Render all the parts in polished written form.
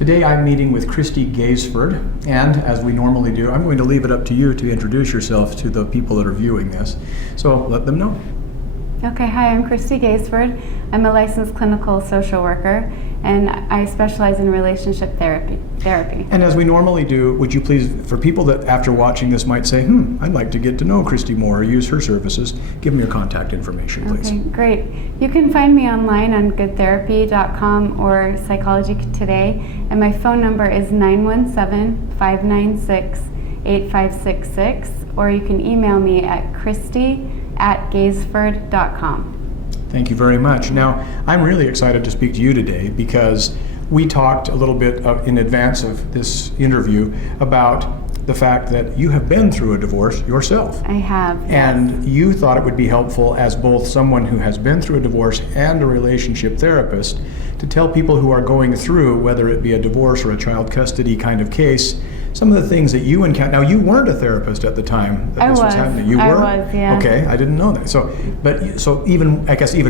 Today I'm meeting with Kristy Gaisford, and as we normally do, I'm going to leave it up to you to introduce yourself to the people that are viewing this. So let them know. Okay, hi, I'm Kristy Gaisford. I'm a licensed clinical social worker, and I specialize in relationship therapy. And as we normally do, would you please, for people that after watching this might say, I'd like to get to know Kristy more or use her services, give them your contact information, please. Okay, great. You can find me online on goodtherapy.com or Psychology Today, and my phone number is 917-596-8566, or you can email me at kristy@gaisford.com. Thank you very much. Now, I'm really excited to speak to you today because we talked a little bit in advance of this interview about the fact that you have been through a divorce yourself. I have, yes. And you thought it would be helpful as both someone who has been through a divorce and a relationship therapist to tell people who are going through, whether it be a divorce or a child custody kind of case, some of the things that you encounter. Now, you weren't a therapist at the time that this was happening. You were? I was, yeah. Okay, I didn't know that. So even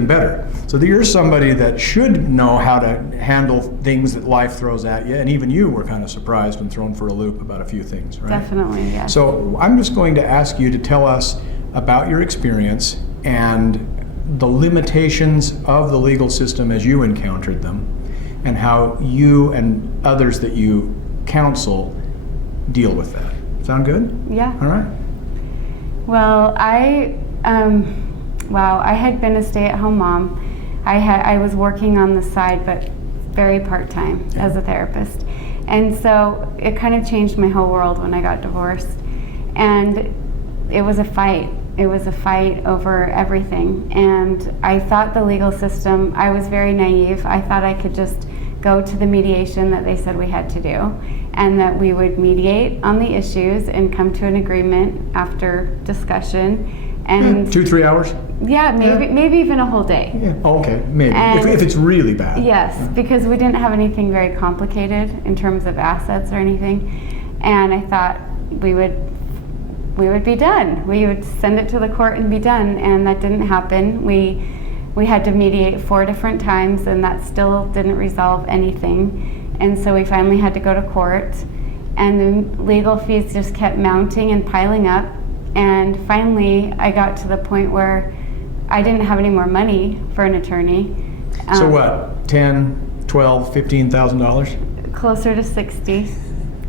better. So you're somebody that should know how to handle things that life throws at you, and even you were kind of surprised and thrown for a loop about a few things, right? Definitely, yes. So I'm just going to ask you to tell us about your experience and the limitations of the legal system as you encountered them, and how you and others that you counsel deal with that. Sound good? Yeah. All right. Well, I had been a stay-at-home mom. I was working on the side, but very part-time as a therapist. And so it kind of changed my whole world when I got divorced. And it was a fight. It was a fight over everything. And I thought the legal system, I was very naive. I thought I could just go to the mediation that they said we had to do, and that we would mediate on the issues and come to an agreement after discussion. And 2-3 hours? Yeah, maybe even a whole day. Yeah. Oh, okay, maybe. And if it's really bad. Yes, because we didn't have anything very complicated in terms of assets or anything. And I thought we would be done. We would send it to the court and be done, and that didn't happen. We had to mediate 4 different times, and that still didn't resolve anything. And so we finally had to go to court, and the legal fees just kept mounting and piling up. And finally, I got to the point where I didn't have any more money for an attorney. So what, $10,000, $12,000, $15,000? Closer to 60.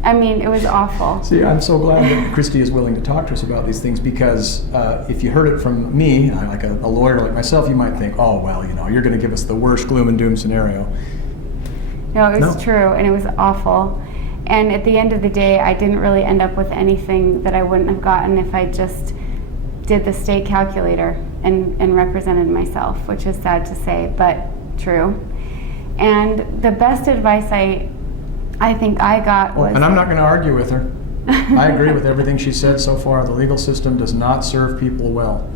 I mean, it was awful. See, I'm so glad that Kristy is willing to talk to us about these things, because if you heard it from me, like a lawyer like myself, you might think, oh, well, you're going to give us the worst gloom and doom scenario. No, it was true, and it was awful. And at the end of the day, I didn't really end up with anything that I wouldn't have gotten if I just did the state calculator and represented myself, which is sad to say, but true. And the best advice I think I got was... And I'm not going to argue with her. I agree with everything she said so far. The legal system does not serve people well.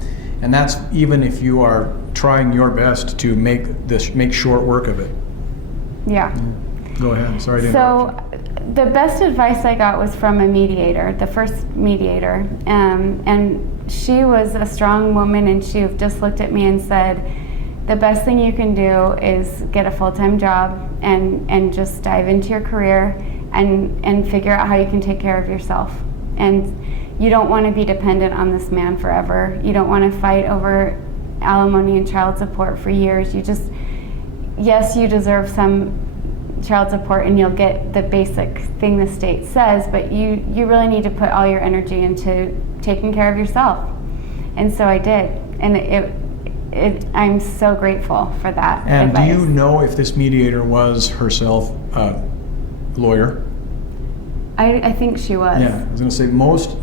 And that's even if you are trying your best to make short work of it. Yeah. Go ahead. Sorry to interrupt you. So the best advice I got was from a mediator, the first mediator. And she was a strong woman, and she just looked at me and said, the best thing you can do is get a full-time job and just dive into your career and figure out how you can take care of yourself. And you don't want to be dependent on this man forever. You don't want to fight over alimony and child support for years. Yes, you deserve some child support and you'll get the basic thing the state says, but you really need to put all your energy into taking care of yourself. And so I did. And I'm so grateful for that advice. Do you know if this mediator was herself a lawyer? I think she was. Yeah, I was going to say most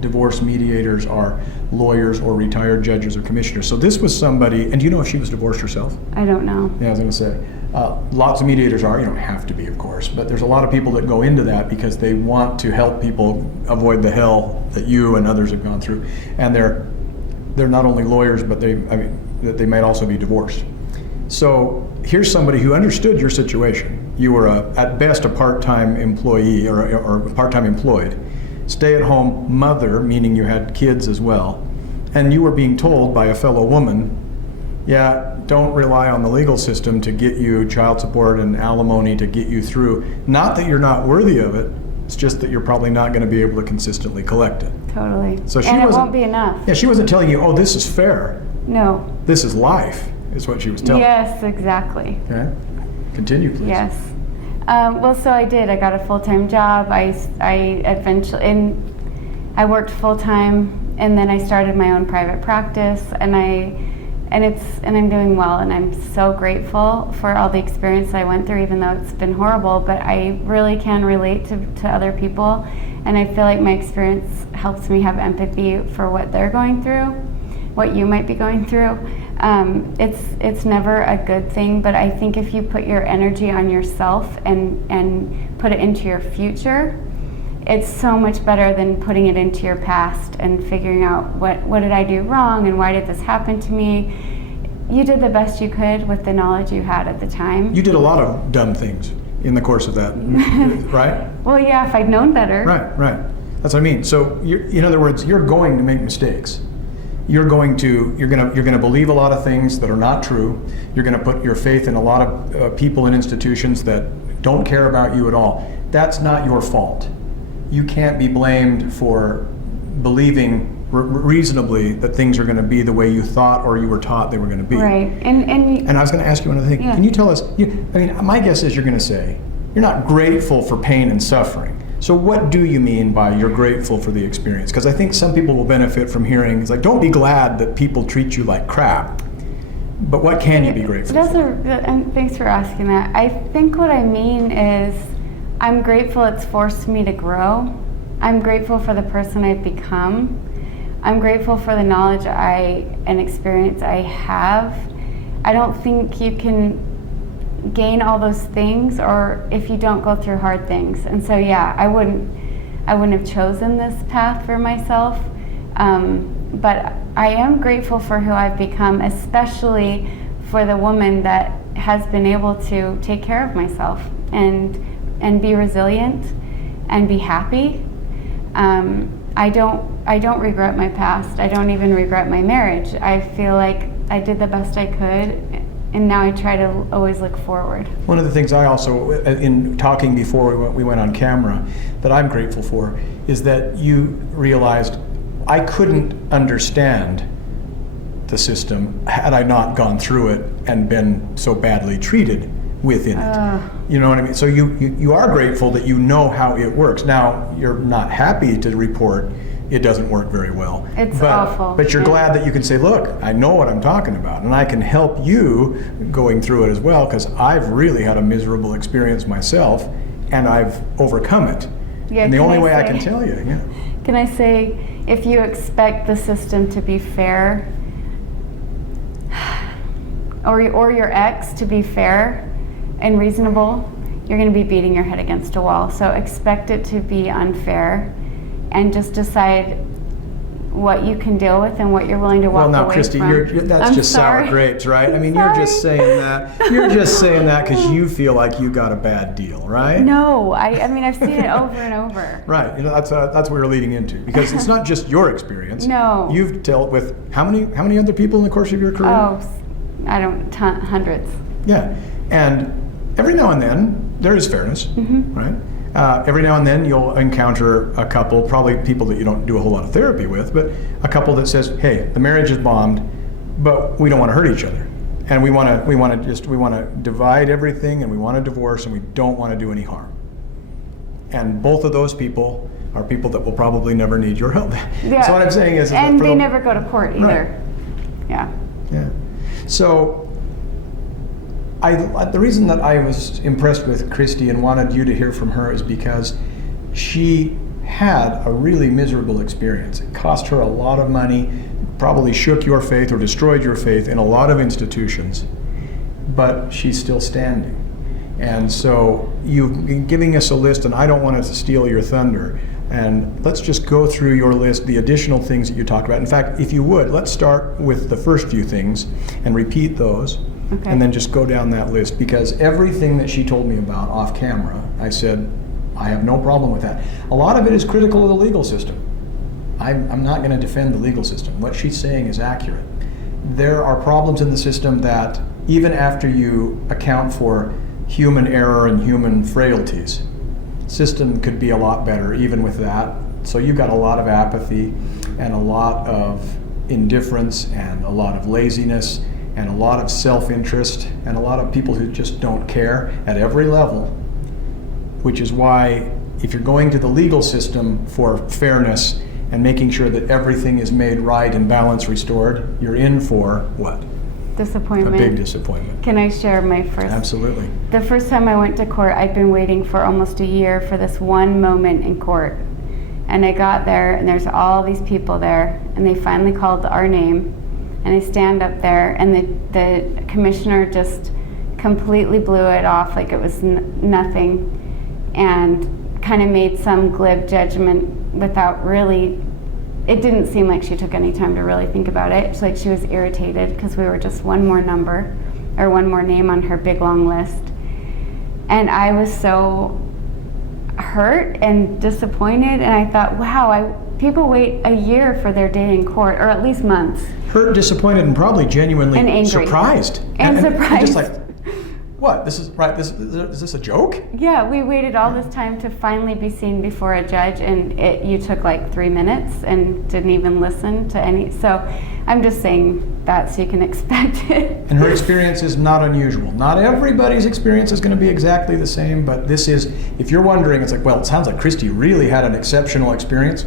divorce mediators are lawyers or retired judges or commissioners. So this was somebody, and do you know if she was divorced herself? I don't know. Yeah, I was going to say, lots of mediators are, you don't have to be, of course, but there's a lot of people that go into that because they want to help people avoid the hell that you and others have gone through. And they're not only lawyers, but they might also be divorced. So here's somebody who understood your situation. You were at best a part-time employee or part-time employed, stay-at-home mother, meaning you had kids as well, and you were being told by a fellow woman yeah, don't rely on the legal system to get you child support and alimony to get you through. Not that you're not worthy of it, it's just that you're probably not going to be able to consistently collect it. Totally. So she and it wasn't- won't be enough. Yeah, she wasn't telling you, oh, this is fair. No. This is life, is what she was telling Yes, exactly. you. Okay? Continue, please. Yes. Well, so I did. I got a full-time job. I eventually, and I worked full-time, and then I started my own private practice, and I'm doing well, and I'm so grateful for all the experience I went through, even though it's been horrible. But I really can relate to other people, and I feel like my experience helps me have empathy for what they're going through, what you might be going through. It's never a good thing, but I think if you put your energy on yourself and put it into your future, it's so much better than putting it into your past and figuring out what did I do wrong and why did this happen to me. You did the best you could with the knowledge you had at the time. You did a lot of dumb things in the course of that, right? Well, yeah, if I'd known better. Right. That's what I mean. So, in other words, you're going to make mistakes. You're going to believe a lot of things that are not true. You're going to put your faith in a lot of people and institutions that don't care about you at all. That's not your fault. You can't be blamed for believing reasonably that things are going to be the way you thought or you were taught they were going to be. Right. And I was going to ask you another thing. Yeah. Can you tell us, my guess is you're going to say, you're not grateful for pain and suffering. So what do you mean by you're grateful for the experience? Because I think some people will benefit from hearing, it's like, don't be glad that people treat you like crap. But what can you be grateful for? And thanks for asking that. I think what I mean is I'm grateful it's forced me to grow. I'm grateful for the person I've become. I'm grateful for the knowledge and experience I have. I don't think you can gain all those things or if you don't go through hard things. And so yeah, I wouldn't have chosen this path for myself. But I am grateful for who I've become, especially for the woman that has been able to take care of myself and be resilient and be happy. I don't regret my past. I don't even regret my marriage. I feel like I did the best I could, and now I try to always look forward. One of the things I also, in talking before we went on camera, that I'm grateful for is that you realized I couldn't understand the system had I not gone through it and been so badly treated within it. You know what I mean? So you are grateful that you know how it works. Now, you're not happy to report it doesn't work very well. It's awful. But you're glad that you can say, look, I know what I'm talking about, and I can help you going through it as well, because I've really had a miserable experience myself, and I've overcome it. Yeah, and the only way I can tell you. Yeah. Can I say, if you expect the system to be fair, or your ex to be fair and reasonable, you're going to be beating your head against a wall. So expect it to be unfair, and just decide what you can deal with and what you're willing to walk away from. Well, now, Kristy, that's just sour grapes, right? I mean, you're just saying that. You're just saying that because you feel like you got a bad deal, right? No, I mean, I've seen it over and over. Right. That's what we're leading into, because it's not just your experience. No. You've dealt with how many other people in the course of your career? Oh, hundreds. Yeah, and every now and then there is fairness, right? Every now and then you'll encounter a couple, probably people that you don't do a whole lot of therapy with, but a couple that says, hey, the marriage is bombed, but we don't want to hurt each other. And we want to divide everything, and we want a divorce, and we don't want to do any harm. And both of those people are people that will probably never need your help. Yeah. So what I'm saying is and they never go to court either. Right. Yeah. So the reason that I was impressed with Kristy and wanted you to hear from her is because she had a really miserable experience. It cost her a lot of money, probably shook your faith or destroyed your faith in a lot of institutions, but she's still standing. And so you've been giving us a list, and I don't want to steal your thunder. And let's just go through your list, the additional things that you talked about. In fact, if you would, let's start with the first few things and repeat those. Okay. And then just go down that list, because everything that she told me about off camera, I said, I have no problem with that. A lot of it is critical of the legal system. I'm not going to defend the legal system. What she's saying is accurate. there are problems in the system that even after you account for human error and human frailties, system could be a lot better even with that. So you've got a lot of apathy and a lot of indifference and a lot of laziness and a lot of self-interest and a lot of people who just don't care at every level, which is why if you're going to the legal system for fairness and making sure that everything is made right and balance restored, you're in for what? Disappointment. A big disappointment. Can I share my first? Absolutely. The first time I went to court, I'd been waiting for almost a year for this one moment in court. And I got there, and there's all these people there, and they finally called our name. And I stand up there, and the commissioner just completely blew it off like it was nothing, and kind of made some glib judgment without really, it didn't seem like she took any time to really think about it. It's like she was irritated because we were just one more number or one more name on her big long list. And I was so hurt and disappointed, and I thought, wow, people wait a year for their day in court, or at least months. Hurt, disappointed, and probably genuinely and angry. Surprised. And surprised. Just like, what? This is right. Is this a joke? Yeah, we waited all this time to finally be seen before a judge, and you took like 3 minutes and didn't even listen to any. So I'm just saying that so you can expect it. And her experience is not unusual. Not everybody's experience is going to be exactly the same, but this is, if you're wondering, it's like, well, it sounds like Kristy really had an exceptional experience.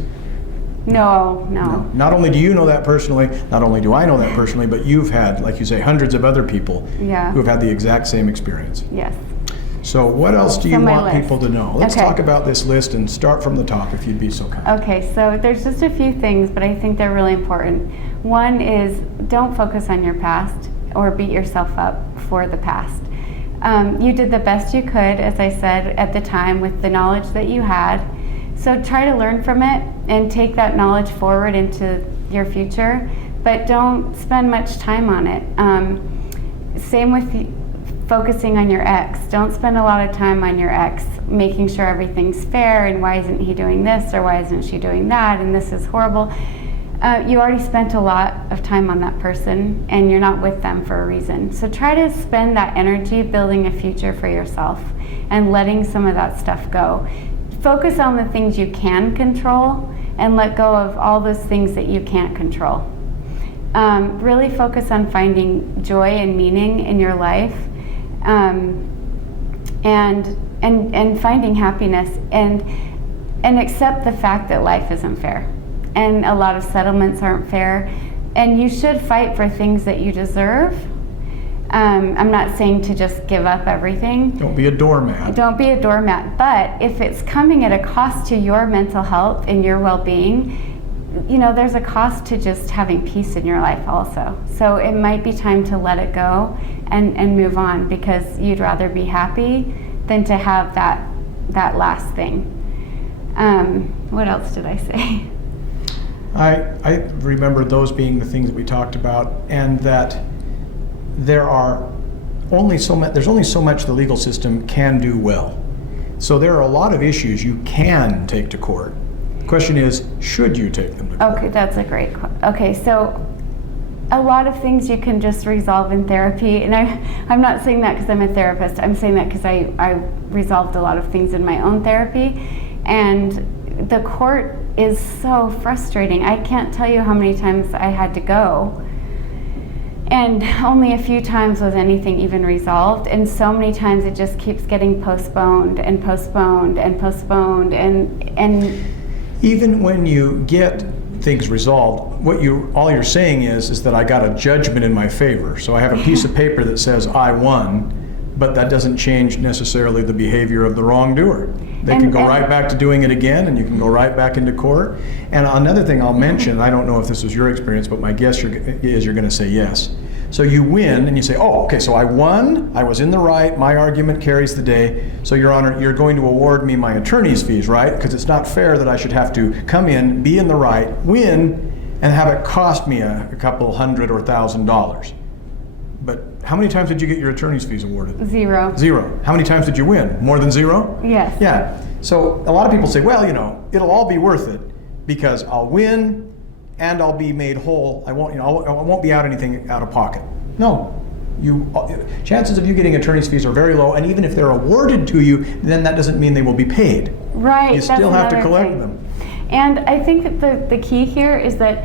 No. Not only do you know that personally, not only do I know that personally, but you've had, like you say, hundreds of other people who have had the exact same experience. Yes. So what else do you want people to know? Let's Okay. talk about this list and start from the top if you'd be so kind. Okay, so there's just a few things, but I think they're really important. One is don't focus on your past or beat yourself up for the past. You did the best you could, as I said, at the time with the knowledge that you had. So try to learn from it and take that knowledge forward into your future, but don't spend much time on it. Same with focusing on your ex. Don't spend a lot of time on your ex, making sure everything's fair and why isn't he doing this or why isn't she doing that and this is horrible. You already spent a lot of time on that person and you're not with them for a reason. So try to spend that energy building a future for yourself and letting some of that stuff go. Focus on the things you can control and let go of all those things that you can't control. Really focus on finding joy and meaning in your life, and finding happiness, and accept the fact that life isn't fair and a lot of settlements aren't fair, and you should fight for things that you deserve. I'm not saying to just give up everything. Don't be a doormat. Don't be a doormat, but if it's coming at a cost to your mental health and your well-being, there's a cost to just having peace in your life also. So it might be time to let it go and move on, because you'd rather be happy than to have that last thing. What else did I say? I remember those being the things that we talked about, and that there's only so much the legal system can do well. So there are a lot of issues you can take to court. The question is, should you take them to court? Okay, that's a great question. Okay, so a lot of things you can just resolve in therapy, and I'm not saying that because I'm a therapist. I'm saying that because I resolved a lot of things in my own therapy, and the court is so frustrating. I can't tell you how many times I had to go, and only a few times was anything even resolved, and so many times it just keeps getting postponed and postponed and postponed, and even when you get things resolved, all you're saying is that I got a judgment in my favor. So I have a piece of paper that says I won, but that doesn't change necessarily the behavior of the wrongdoer. They can go right back to doing it again, and you can go right back into court. And another thing I'll mention, I don't know if this was your experience, but my guess is you're going to say yes. So you win, and you say, oh, okay, so I won, I was in the right, my argument carries the day, so Your Honor, you're going to award me my attorney's fees, right? Because it's not fair that I should have to come in, be in the right, win, and have it cost me a couple $100 or $1,000. But how many times did you get your attorney's fees awarded? Zero. Zero. How many times did you win? More than zero? Yes. Yeah. So a lot of people say, well, it'll all be worth it because I'll win, and I'll be made whole. I won't be out anything out of pocket. No. Chances of you getting attorney's fees are very low, and even if they're awarded to you, then that doesn't mean they will be paid. Right. You still have to collect them. And I think that the key here is that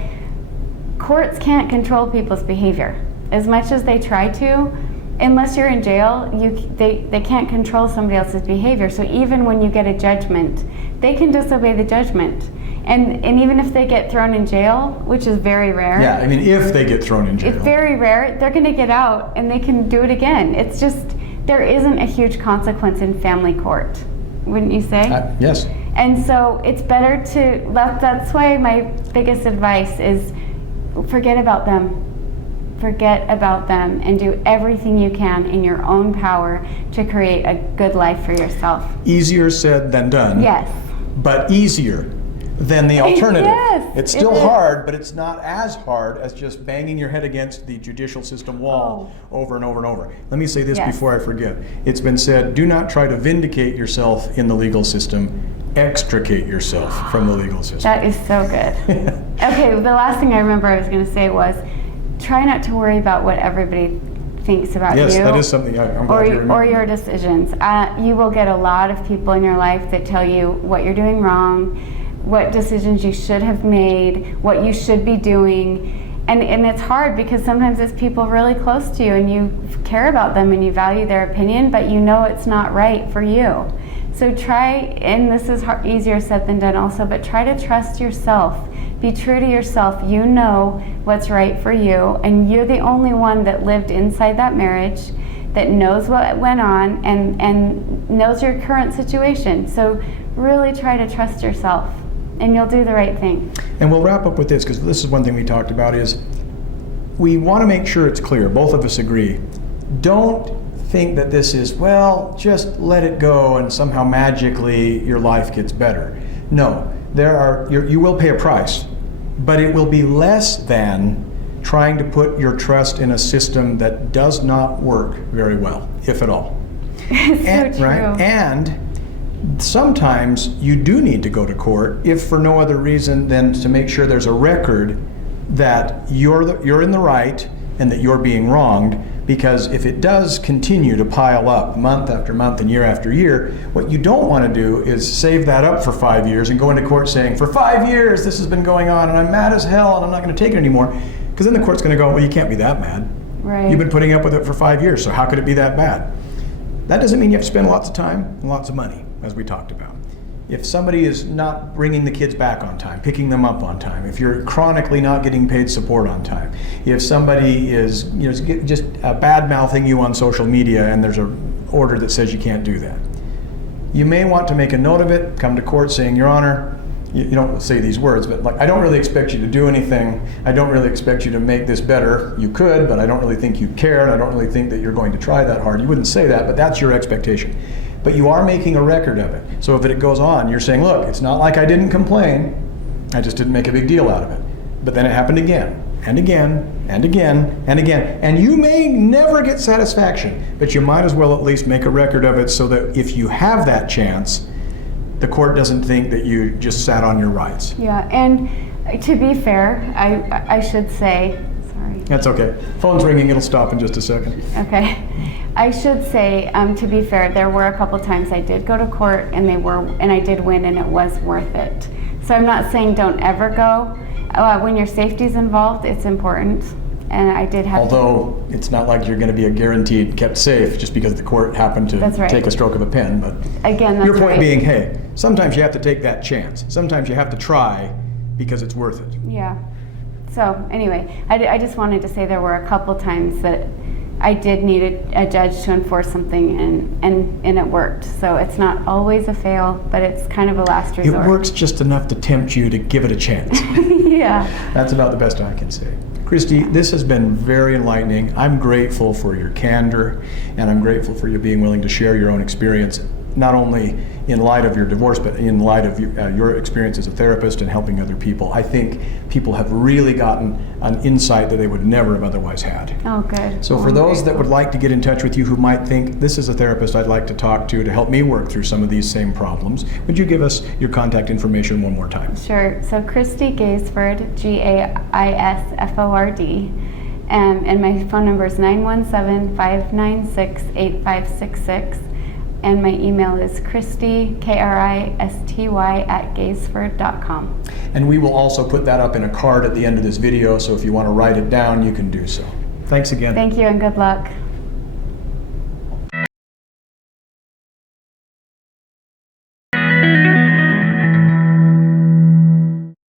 courts can't control people's behavior as much as they try to. Unless you're in jail, they can't control somebody else's behavior. So even when you get a judgment, they can disobey the judgment. And even if they get thrown in jail, which is very rare. Yeah, I mean, if they get thrown in jail. It's very rare. They're going to get out and they can do it again. It's just, there isn't a huge consequence in family court, wouldn't you say? Yes. And so it's better to, that's why my biggest advice is forget about them. Forget about them and do everything you can in your own power to create a good life for yourself. Easier said than done. Yes. But easier than the alternative. Yes, it's still hard, but it's not as hard as just banging your head against the judicial system wall over and over and over. Let me say this before I forget. It's been said, do not try to vindicate yourself in the legal system. Extricate yourself from the legal system. That is so good. Okay, the last thing I remember I was going to say was, try not to worry about what everybody thinks about you. Yes, that is something I'm glad you remember. Or your decisions. You will get a lot of people in your life that tell you what you're doing wrong, what decisions you should have made, what you should be doing. And it's hard because sometimes it's people really close to you and you care about them and you value their opinion, but you know it's not right for you. So try, and this is easier said than done also, but try to trust yourself. Be true to yourself. You know what's right for you, and you're the only one that lived inside that marriage, that knows what went on and knows your current situation. So really try to trust yourself, and you'll do the right thing. And we'll wrap up with this, because this is one thing we talked about, is we want to make sure it's clear, both of us agree. Don't think that this is, well, just let it go and somehow magically your life gets better. No, you will pay a price, but it will be less than trying to put your trust in a system that does not work very well, if at all. It's so true. Right? And sometimes you do need to go to court, if for no other reason than to make sure there's a record that you're in the right and that you're being wronged. Because if it does continue to pile up month after month and year after year, what you don't want to do is save that up for 5 years and go into court saying, for 5 years this has been going on and I'm mad as hell and I'm not going to take it anymore. Because then the court's going to go, well, you can't be that mad. Right. You've been putting up with it for 5 years, so how could it be that bad? That doesn't mean you have to spend lots of time and lots of money, as we talked about. If somebody is not bringing the kids back on time, picking them up on time, if you're chronically not getting paid support on time, if somebody is just bad-mouthing you on social media and there's an order that says you can't do that, you may want to make a note of it, come to court saying, Your Honor, you don't say these words, but like, I don't really expect you to do anything. I don't really expect you to make this better. You could, but I don't really think you care, and I don't really think that you're going to try that hard. You wouldn't say that, but that's your expectation. But you are making a record of it. So if it goes on, you're saying, look, it's not like I didn't complain. I just didn't make a big deal out of it. But then it happened again, and again, and again, and again. And you may never get satisfaction, but you might as well at least make a record of it so that if you have that chance, the court doesn't think that you just sat on your rights. Yeah, and to be fair, I should say, sorry. That's okay. Phone's ringing, it'll stop in just a second. Okay. I should say, to be fair, there were a couple times I did go to court and I did win and it was worth it. So I'm not saying don't ever go. When your safety's involved, it's important. And I did have Although it's not like you're going to be a guaranteed kept safe just because the court happened to take a stroke of a pen. But again, that's your point being, hey, sometimes you have to take that chance. Sometimes you have to try because it's worth it. Yeah. So anyway, I just wanted to say there were a couple times that I did need a judge to enforce something and it worked. So it's not always a fail, but it's kind of a last resort. It works just enough to tempt you to give it a chance. Yeah. That's about the best I can say. Kristy, this has been very enlightening. I'm grateful for your candor, and I'm grateful for you being willing to share your own experience. not only in light of your divorce, but in light of your experience as a therapist and helping other people. I think people have really gotten an insight that they would never have otherwise had. Oh, good. So for those that would like to get in touch with you who might think, this is a therapist I'd like to talk to help me work through some of these same problems, would you give us your contact information one more time? Sure. So Kristy Gaisford, Gaisford, and my phone number is 917-596-8566. And my email is Kristy, Kristy @gaisford.com. And we will also put that up in a card at the end of this video, so if you want to write it down, you can do so. Thanks again. Thank you and good luck.